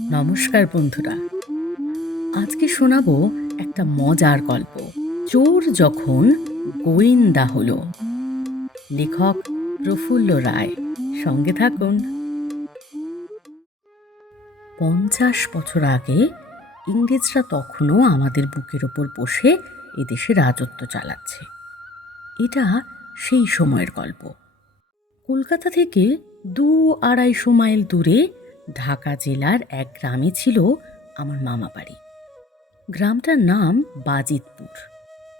নমস্কার বন্ধুরা। আজকে শোনাবো একটা মজার গল্প। চোর যখন গোয়েন্দা হলো। লেখক প্রফুল্ল রায়। সঙ্গে থাকুন। পঞ্চাশ বছর আগে ইংরেজরা তখনও আমাদের বুকের ওপর বসে এদেশে রাজত্ব চালাচ্ছে। এটা সেই সময়ের গল্প। কলকাতা থেকে দু আড়াইশো মাইল দূরে ঢাকা জেলার এক গ্রামে ছিল আমার মামা বাড়ি। গ্রামটার নাম বাজিতপুর।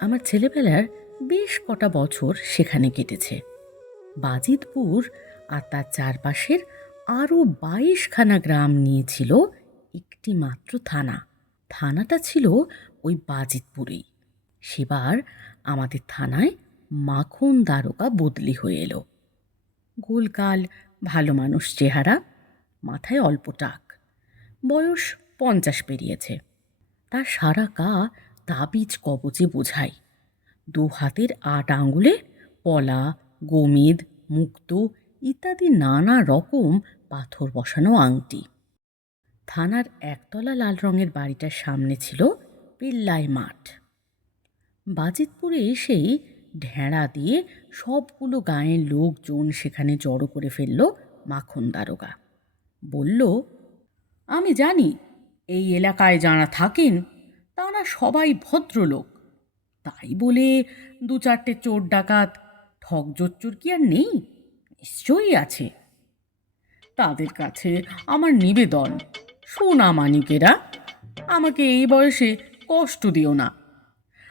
আমার ছেলেবেলার বেশ কটা বছর সেখানে কেটেছে। বাজিতপুর আর তার চারপাশের আরও বাইশখানা গ্রাম নিয়েছিল একটি মাত্র থানা। থানাটা ছিল ওই বাজিতপুরেই। সেবার আমাদের থানায় মাখন দ্বারকা বদলি হয়ে এলো। গোলকাল ভালো মানুষ চেহারা মাথায় অল্প টাক। বয়স পঞ্চাশ পেরিয়েছে। তার সারা গা তাবিজ কবচে বোঝায়। দু হাতের আট আঙুলে পলা, গোমেদ, মুক্ত ইত্যাদি নানা রকম পাথর বসানো আংটি। থানার একতলা লাল রঙের বাড়িটার সামনে ছিল পিল্লাই মাঠ। বাজিতপুরে এসেই ঢেঁড়া দিয়ে সবগুলো গায়ের লোকজন সেখানে জড়ো করে ফেলল মাখন দারোগা। বলল, আমি জানি, এই এলাকায় যারা থাকেন, তারা সবাই ভদ্রলোক। তাই বলে দু চারটে চোর ডাকাত ঠক জোচ্চোর কি আর নেই? নিশ্চয়ই আছে। তাদের কাছে আমার নিবেদন সোনা মানিকেরা আমাকে এই বয়সে কষ্ট দিও না।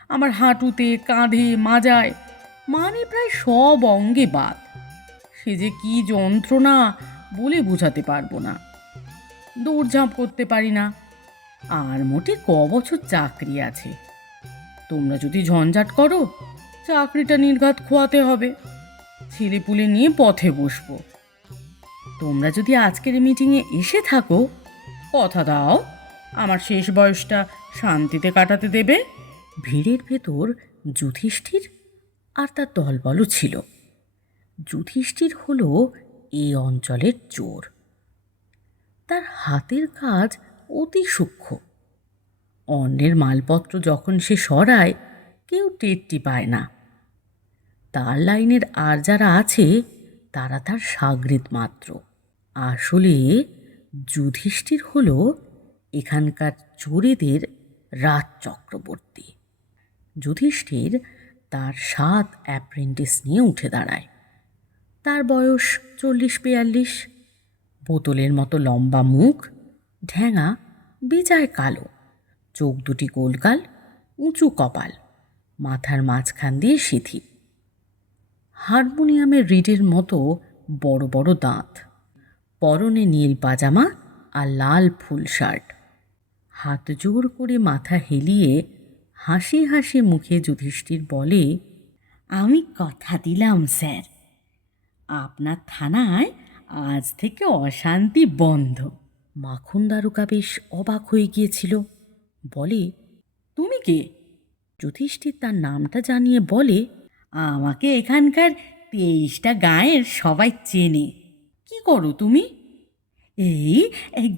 আমার হাঁটুতে, কাঁধে, মাজায় মানে প্রায় সব অঙ্গে বাদ। সে যে কি যন্ত্রণা বলে বোঝাতে পারব না। দৌড়ঝাঁপ করতে পারি না। আর মোটে ক বছর চাকরি আছে। তোমরা যদি ঝঞ্ঝাট করো, চাকরিটা নির্ঘাত খোয়াতে হবে। ছেলেপুলে নিয়ে পথে বসবো। তোমরা যদি আজকের মিটিংয়ে এসে থাকো, কথা দাও, আমার শেষ বয়সটা শান্তিতে কাটাতে দেবে। ভিড়ের ভেতর যুধিষ্ঠির আর তার দলবলও ছিল। যুধিষ্ঠির হলো এই অঞ্চলের চোর। তার হাতের কাজ অতি সূক্ষ্ম। অন্যের মালপত্র যখন সে সরায়, কেউ টেরটি পায় না। তার লাইনের আর যারা আছে, তারা তার সাগরিত মাত্র। আসলে যুধিষ্ঠির হল এখানকার চোরেদের রাজ চক্রবর্তী। যুধিষ্ঠির তার সাত অ্যাপ্রেন্টিস নিয়ে উঠে দাঁড়ায়। তার বয়স চল্লিশ বিয়াল্লিশ। বোতলের মতো লম্বা মুখ ঢ্যাঙা বেজায় কালো। চোখ দুটি গোলকাল উঁচু কপাল। মাথার মাঝখান দিয়ে সিথি হারমোনিয়ামের রিডের মতো বড় বড় দাঁত। পরনে নীল পাজামা আর লাল ফুল শার্ট। হাত জোর করে মাথা হেলিয়ে হাসি হাসি মুখে যুধিষ্ঠির বলে, আমি কথা দিলাম, স্যার। আপনার থানায় আজ থেকে অশান্তি বন্ধ। মাখন দারুকা বেশ অবাক হয়ে গিয়েছিল। বলে, তুমি কে? যুধিষ্ঠির তার নামটা জানিয়ে বলে, আমাকে এখানকার তেইশটা গায়ের সবাই চেনে। কি করো তুমি? এই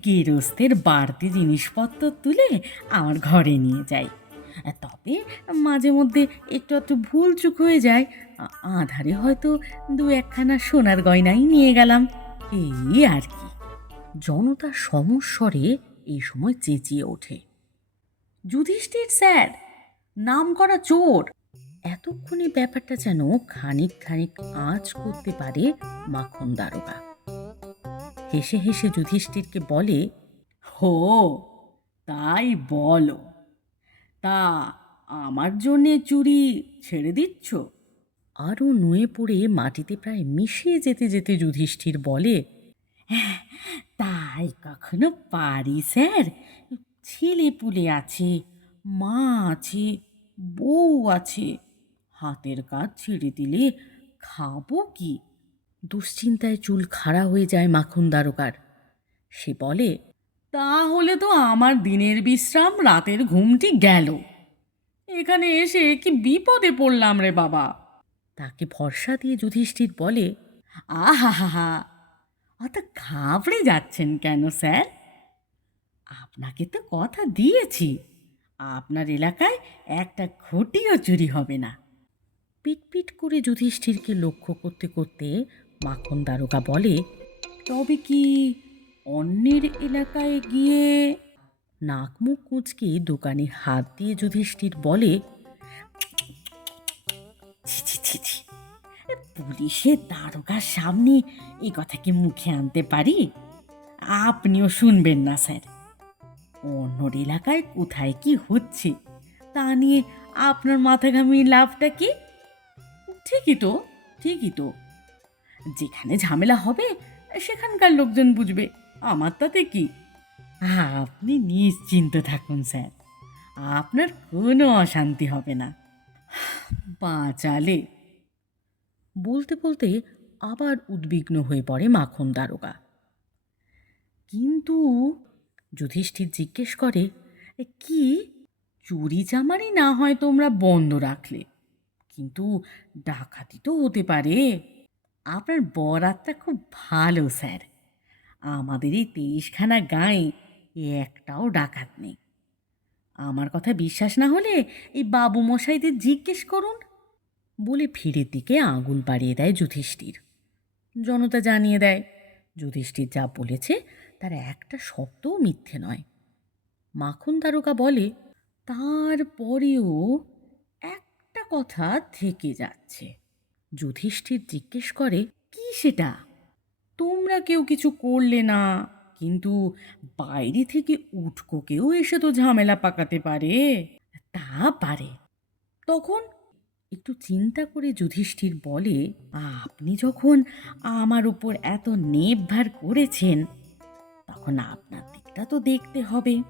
গেরস্তের বাড়তি জিনিসপত্র তুলে আমার ঘরে নিয়ে যাই। তবে মাঝে মধ্যে একটু একটু ভুল চুক হয়ে যায়। আধারে হয়তো দু একখানা সোনার গয়নাই নিয়ে গেলাম। এই আর কি। জনতা সমস্বরে এই সময় চেঁচিয়ে ওঠে। যুধিষ্ঠির স্যার, নাম করা চোর। এতক্ষণে ব্যাপারটা যেন খানিক খানিক আঁচ করতে পারে মাখন দারোগা। হেসে হেসে যুধিষ্ঠিরকে বলে, হো, তাই বলো। তা আমার জন্যে চুরি ছেড়ে দিচ্ছ? আরও নুয়ে পড়ে মাটিতে প্রায় মিশিয়ে যেতে যেতে যুধিষ্ঠির বলে তাই কখনো পারি স্যার। ছেলে পুলে আছে মা আছে বউ আছে। হাতের কাজ ছেড়ে দিলে খাব কি? দুশ্চিন্তায় চুল খাড়া হয়ে যায় মাখন দারোগার সে বলে তাহলে তো আমার দিনের বিশ্রাম, রাতের ঘুমটি গেল। এখানে এসে কি বিপদে পড়লাম রে বাবা? তাকে ভরসা দিয়ে যুধিষ্ঠির বলে আহা অত ঘাবড়ে যাচ্ছেন কেন, স্যার? আপনাকে তো কথা দিয়েছি, আপনার এলাকায় একটা ঘটিও চুরি হবে না। পিটপিট করে যুধিষ্ঠিরকে লক্ষ্য করতে করতে মাখন দারোগা বলে, তবে কি অন্যের এলাকায় গিয়ে নাক মুখ কুঁচকে দোকানে হাত দিয়ে যুধিষ্ঠির বলে পুলিশের দারোগার সামনে এই কথা কি মুখে আনতে পারি? আপনিও শুনবেন না, স্যার। অন্যর এলাকায় কোথায় কি হচ্ছে, তা নিয়ে আপনার মাথা ঘামিয়ে লাভটা কি? ঠিকই তো ঠিকই তো। যেখানে ঝামেলা হবে, সেখানকার লোকজন বুঝবে। আমার তাতে কি? আপনি নিশ্চিন্ত থাকুন, স্যার। আপনার কোনো অশান্তি হবে না। বাঁচালে। বলতে বলতে আবার উদ্বিগ্ন হয়ে পড়ে মাখন দারোগা। কিন্তু যুধিষ্ঠির জিজ্ঞেস করে, কি? চুরি চামারি না হয় তোমরা বন্ধ রাখলে? কিন্তু ডাকাতি তো হতে পারে। আপনার বরাতটা খুব ভালো, স্যার। আমাদের এই তেইশখানা গাঁয়ে একটাও ডাকাত নেই। আমার কথা বিশ্বাস না হলে এই বাবু মশাইদের জিজ্ঞেস করুন। বলে ফিরের দিকে আঙুল বাড়িয়ে দেয় যুধিষ্ঠির। জনতা জানিয়ে দেয়, যুধিষ্ঠির যা বলেছে তার একটা শব্দও মিথ্যে নয়। মাখন তারকা বলে তারপরেও একটা কথা থেকে যাচ্ছে। যুধিষ্ঠির জিজ্ঞেস করে, কি সেটা? তোমরা কেউ কিছু করলে না। কিন্তু বাইরে থেকে উটকো কেউ এসে তো ঝামেলা পাকাতে পারে। তা পারে। তখন একটু চিন্তা করে যুধিষ্ঠির বলে, আপনি যখন আমার উপর এত নেবভার করেছেন, তখন আপনার দিকটা তো দেখতে হবে।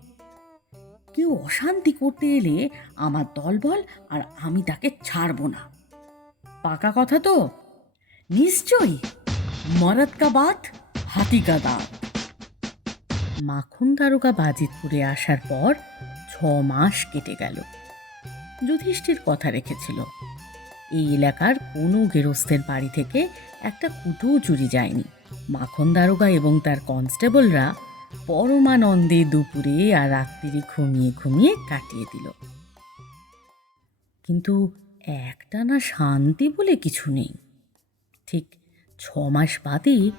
কেউ অশান্তি করতে এলে আমার দলবল আর আমি তাকে ছাড়ব না। পাকা কথা তো? নিশ্চয়ই? মরদ কা বাত, হাতি কা দাঁত। মাখন দারোগা বাজিতপুরে আসার পর ছ মাস কেটে গেল। যুধিষ্ঠির কথা রেখেছিল, এই এলাকার কোনো গেরস্থের বাড়ি থেকে একটা কুটোও চুরি যায়নি। মাখন দারোগা এবং তার কনস্টেবলরা পরমানন্দে দুপুরে আর রাত্রিরে ঘুমিয়ে ঘুমিয়ে কাটিয়ে দিল। কিন্তু একটানা শান্তি বলে কিছু নেই। ঠিক ছ মাস বাদে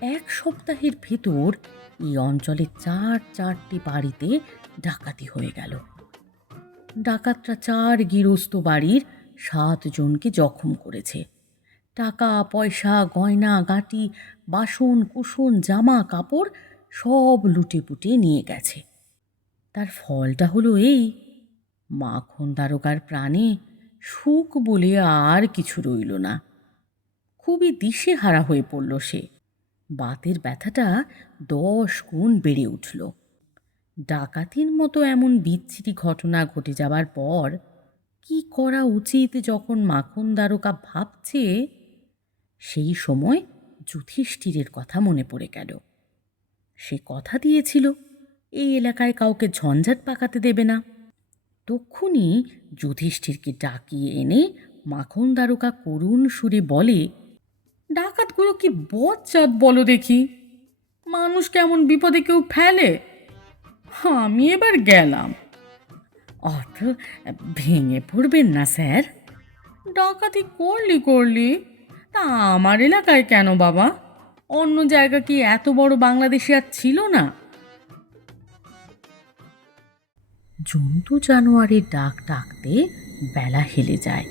এক সপ্তাহের ভেতর এই অঞ্চলে চার চারটি বাড়িতে ডাকাতি হয়ে গেল। ডাকাতরা চার গৃহস্থ বাড়ির সাতজনকে জখম করেছে। টাকা, পয়সা, গয়না, গাঁটি, বাসন, কুসন, জামা, কাপড় সব লুটে পুটে নিয়ে গেছে। তার ফলটা হলো এই, মাখন দারোগার প্রাণে সুখ বলে আর কিছু রইল না। খুবই দিশে হারা হয়ে পড়ল সে। বাতের ব্যথাটা দশ গুণ বেড়ে উঠল। ডাকাতির মতো এমন বিচ্ছিরি ঘটনা ঘটে যাবার পর কি করা উচিত যখন মাখন দ্বারকা ভাবছে? সেই সময় যুধিষ্ঠিরের কথা মনে পড়ে গেল। সে কথা দিয়েছিল, এই এলাকায় কাউকে ঝঞ্ঝাট পাকাতে দেবে না। তক্ষুনি যুধিষ্ঠিরকে ডাকিয়ে এনে মাখন দ্বারকা করুণ সুরে বলে ডাকাতগুলো কি বচ্চাত বলো দেখি? মানুষ কেমন বিপদে কেউ ফেলে? আমি এবার গেলাম। অত ভেঙে পড়বেন না, স্যার। ডাকাতি করলি করলি। তা আমার এলাকায় কেন বাবা? অন্য জায়গা কি এত বড় বাংলাদেশে আর ছিল না? জন্তু জানোয়ারের ডাক ডাকতে বেলা হেলে যায়।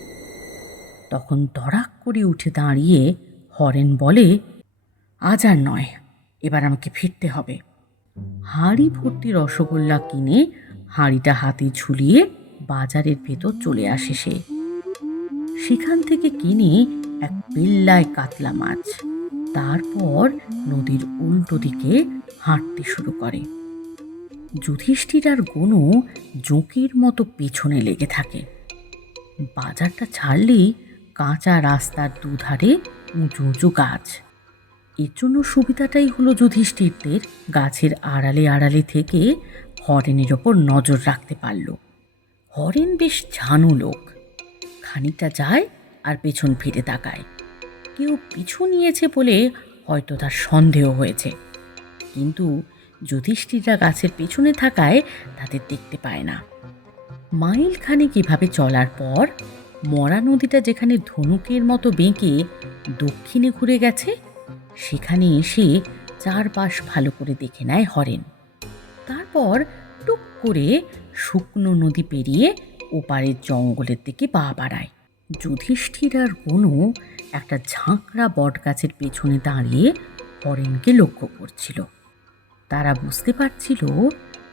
তখন দরাক করে উঠে দাঁড়িয়ে হরেন বলে, আজ আর নয়, এবার আমাকে ফিরতে হবে। হাঁড়ি ভর্তি রসগোল্লা কিনে হাঁড়িটা হাতে ঝুলিয়ে বাজারের ভেতর চলে আসে সে। সেখান থেকে কিনে এক পেল্লায় কাতলা মাছ, তারপর নদীর উল্টো দিকে হাঁটতে শুরু করে। যুধিষ্ঠির আর গনু জোঁকের মতো পেছনে লেগে থাকে। বাজারটা ছাড়লেই কাঁচা রাস্তার দুধারে উঁচু উঁচু গাছ। এর জন্য সুবিধাটাই হলো যুধিষ্ঠিরদের গাছের আড়ালে আড়ালে থেকে হরেনের ওপর নজর রাখতে পারল। হরেন বেশ ঝানু লোক। খানিকটা যায় আর পেছন ফিরে তাকায়। কেউ পিছু নিয়েছে বলে হয়তো তার সন্দেহ হয়েছে। কিন্তু যুধিষ্ঠিররা গাছের পেছনে থাকায় তাদের দেখতে পায় না। মাইল খানিক এভাবে চলার পর মরা নদীটা যেখানে ধনুকের মতো বেঁকে দক্ষিণে ঘুরে গেছে, সেখানে এসে চারপাশ ভালো করে দেখে নেয় হরেন। তারপর টুক করে শুকনো নদী পেরিয়ে ওপারের জঙ্গলের দিকে পা বাড়ায়। যুধিষ্ঠির আর কোনো একটা ঝাঁকড়া বটগাছের পেছনে দাঁড়িয়ে হরেনকে লক্ষ্য করছিল। তারা বুঝতে পারছিল,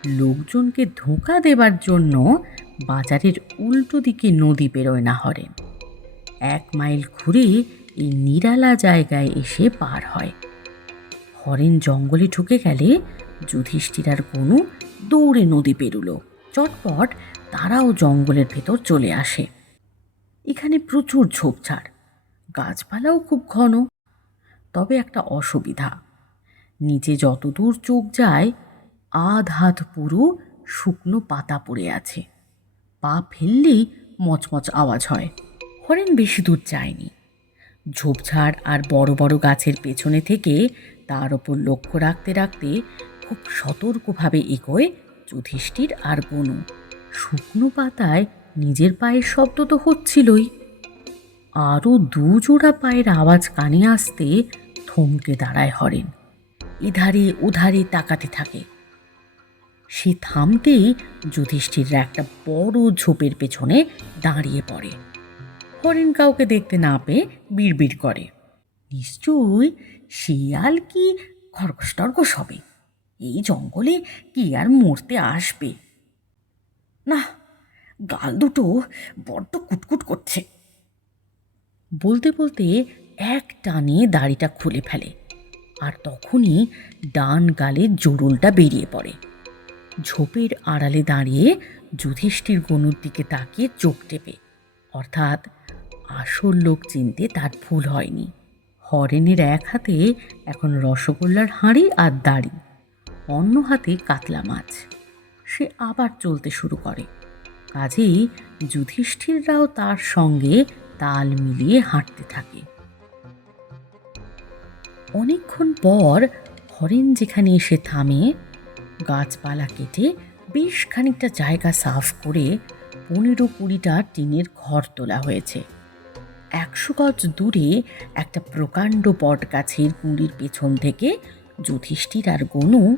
লোকজনকে ধোঁকা দেবার জন্য বাজারের উল্টো দিকে নদী বেরোয় না হরেন এক মাইল ঘুরে এই নিরালা জায়গায় এসে পার হয়। হরেন জঙ্গলে ঢুকে গেলে যুধিষ্ঠির আর গনু দৌড়ে নদী পেরুলো। চটপট তারাও জঙ্গলের ভেতর চলে আসে। এখানে প্রচুর ঝোপঝাড়। গাছপালাও খুব ঘন। তবে একটা অসুবিধা। নিচে যতদূর চোখ যায়, আধ হাত পুরো শুকনো পাতা পড়ে আছে। পা ফেললেই মচমচ আওয়াজ হয়। হরেন বেশি দূর যায়নি। ঝোপঝাড় আর বড় বড় গাছের পেছনে থেকে তার ওপর লক্ষ্য রাখতে রাখতে খুব সতর্কভাবে এগোয় যুধিষ্ঠির আর গনু শুকনো পাতায় নিজের পায়ের শব্দ তো হচ্ছিলই। আরও দুজোড়া পায়ের আওয়াজ কানে আসতে থমকে দাঁড়ায় হরেন। এধারে ওধারে তাকাতে থাকে। সে থামতেই যুধিষ্ঠিররা একটা বড় ঝোপের পেছনে দাঁড়িয়ে পড়ে। হরিণ কাউকে দেখতে না পেয়ে বিড়বিড় করে। নিশ্চয়ই শিয়াল কি খরগোশ টরগোশ হবে? এই জঙ্গলে কি আর মরতে আসবে? না, গাল দুটো বড্ড কুটকুট করছে। বলতে বলতে এক টানে দাড়িটা খুলে ফেলে, আর তখনই ডান গালে জোরুলটা বেরিয়ে পড়ে। ঝোপের আড়ালে দাঁড়িয়ে যুধিষ্ঠির গনুর দিকে তাকিয়ে চোখ টেপে। অর্থাৎ আসল লোক চিনতে তার ভুল হয়নি। হরেনের এক হাতে এখন রসগোল্লার হাঁড়ি আর দাড়ি, অন্য হাতে কাতলা মাছ। সে আবার চলতে শুরু করে। কাজেই যুধিষ্ঠিররাও তার সঙ্গে তাল মিলিয়ে হাঁটতে থাকে। অনেকক্ষণ পর হরেন যেখানে এসে থামে গাছপালা কেটে বেশ খানিকটা জায়গা সাফ করে পনেরো কুড়িটা টিনের ঘর তোলা হয়েছে। একশো গজ দূরে একটা প্রকাণ্ড বট গাছের কুঁড়ির পেছন থেকে যুধিষ্ঠির আর গনু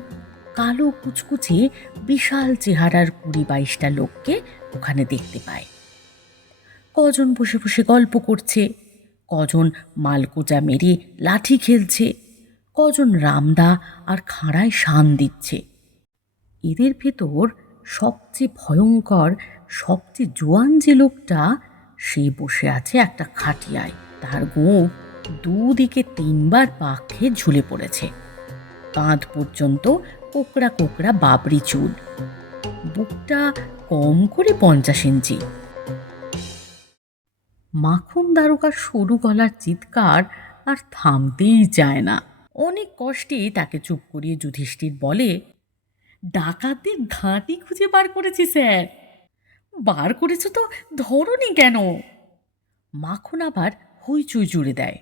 কালো কুচকুচে বিশাল চেহারার কুড়ি বাইশটা লোককে ওখানে দেখতে পায়। কজন বসে বসে গল্প করছে, কজন মালকোজা মেরে লাঠি খেলছে, কজন রামদা আর খাঁড়ায় শান দিচ্ছে। এদের ভেতর সবচেয়ে ভয়ঙ্কর, সবচেয়ে জোয়ান যে লোকটা, সে বসে আছে একটা খাটিয়ায়। তার গোঁপ দুদিকে তিনবার পাক খেয়ে ঝুলে পড়েছে। কাঁধ পর্যন্ত কোকড়া কোকড়া বাবরি চুল। বুকটা কম করে পঞ্চাশ ইঞ্চি। মাখন দারোগার সরু গলার চিৎকার আর থামতেই চায় না। অনেক কষ্টে তাকে চুপ করিয়ে যুধিষ্ঠির বলে ডাকাতদের ঘাঁটি খুঁজে বার করেছি, স্যার। বার করেছ তো ধরনি কেন? মাখন আবার হইচই জুড়ে দেয়।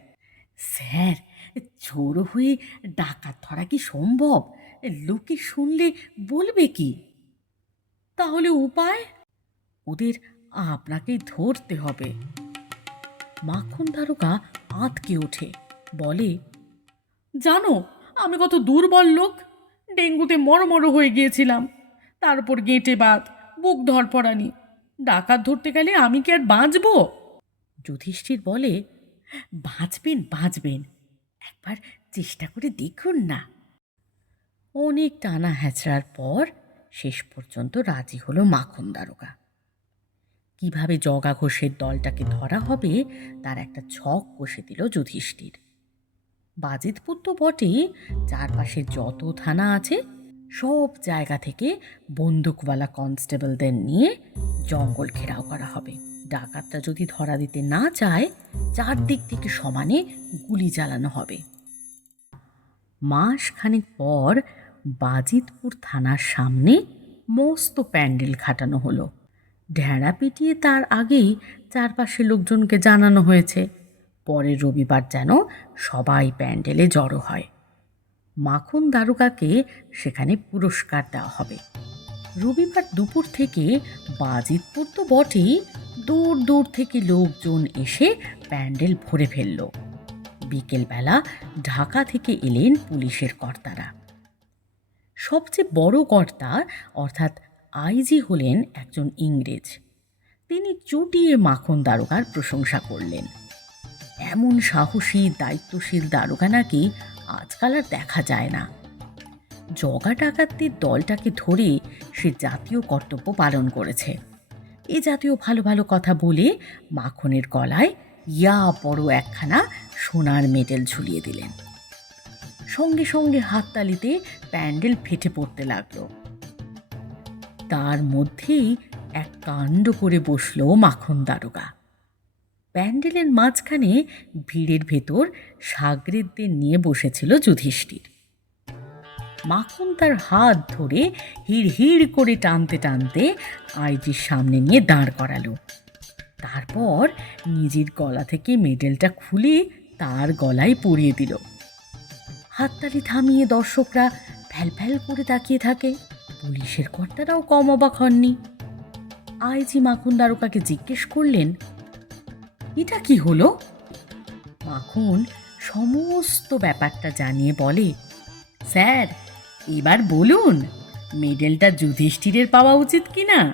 স্যার, চোর হয়ে ডাকাত ধরা কি সম্ভব? লোকে শুনলে বলবে কি? তাহলে উপায়? ওদের আপনাকেই ধরতে হবে। মাখন দারোগা আঁতকে ওঠে, বলে, জানো, আমি কত দুর্বল লোক। ডেঙ্গুতে মরমর হয়ে গিয়েছিলাম। তারপর গেঁটে বাদ বুক ধরপড়ানি ডাকাত ধরতে গেলে আমি কি আর বাঁচব? যুধিষ্ঠির বলে, বাঁচবেন বাঁচবেন। একবার চেষ্টা করে দেখুন না। অনেক টানা হ্যাচড়ার পর শেষ পর্যন্ত রাজি হলো মাখন দারোগা। কীভাবে জগা ঘোষের দলটাকে ধরা হবে, তার একটা ছক কষে দিল যুধিষ্ঠির। বাজিতপুর তো বটেই চারপাশে যত থানা আছে, সব জায়গা থেকে বন্দুকওয়ালা কনস্টেবলদের নিয়ে জঙ্গল ঘেরাও করা হবে। ডাকাতটা যদি ধরা দিতে না চায়, চারদিক থেকে সমানে গুলি চালানো হবে। মাস খানেক পর বাজিতপুর থানার সামনে মস্ত প্যান্ডেল খাটানো হলো। ঢেড়া পিটিয়ে তার আগেই চারপাশে লোকজনকে জানানো হয়েছে। পরের রবিবার যেন সবাই প্যান্ডেলে জড়ো হয়। মাখন দারোগাকে সেখানে পুরস্কার দেওয়া হবে। রবিবার দুপুর থেকে বাজিতপুর তো বটেই, দূর দূর থেকে লোকজন এসে প্যান্ডেল ভরে ফেলল। বিকেলবেলা ঢাকা থেকে এলেন পুলিশের কর্তারা। সবচেয়ে বড় কর্তা অর্থাৎ আইজি হলেন একজন ইংরেজ। তিনি চুটিয়ে মাখন দারোগার প্রশংসা করলেন। এমন সাহসী, দায়িত্বশীল দারোগা নাকি আজকাল আর দেখা যায় না। জগা ডাকাতদের দলটাকে ধরে সে জাতীয় কর্তব্য পালন করেছে। এ জাতীয় ভালো ভালো কথা বলে মাখনের গলায় ইয়া বড় একখানা সোনার মেডেল ঝুলিয়ে দিলেন। সঙ্গে সঙ্গে হাততালিতে প্যান্ডেল ফেটে পড়তে লাগল। তার মধ্যেই এক কাণ্ড করে বসল মাখন দারোগা। প্যান্ডেলের মাঝখানে ভিড়ের ভেতর সাগরেদদের নিয়ে বসেছিল যুধিষ্ঠির। মাখন তার হাত ধরে হিড় করে টানতে টানতে আইজির সামনে নিয়ে দাঁড় করালো। তারপর নিজের গলা থেকে মেডেলটা খুলে তার গলায় পরিয়ে দিল। হাততালি থামিয়ে দর্শকরা ফ্যাল ফ্যাল করে তাকিয়ে থাকে। পুলিশের কর্তারাও কম অবাক হননি। আইজি মাখন দারোকাকে জিজ্ঞেস করলেন এটা কি হলো? মাখন সমস্ত ব্যাপারটা জানিয়ে বলে, স্যার, এবার বলুন, মেডেলটা যুধিষ্ঠিরের পাওয়া উচিত কি না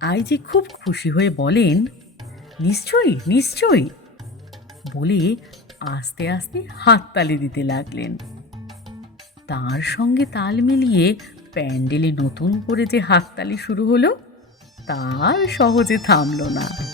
আইজি খুব খুশি হয়ে বলেন, নিশ্চয়ই নিশ্চয়ই। বলে আস্তে আস্তে হাততালি দিতে লাগলেন। তার সঙ্গে তাল মিলিয়ে প্যান্ডেলে নতুন করে যে হাততালি শুরু হলো, তার সহজে থামলো না।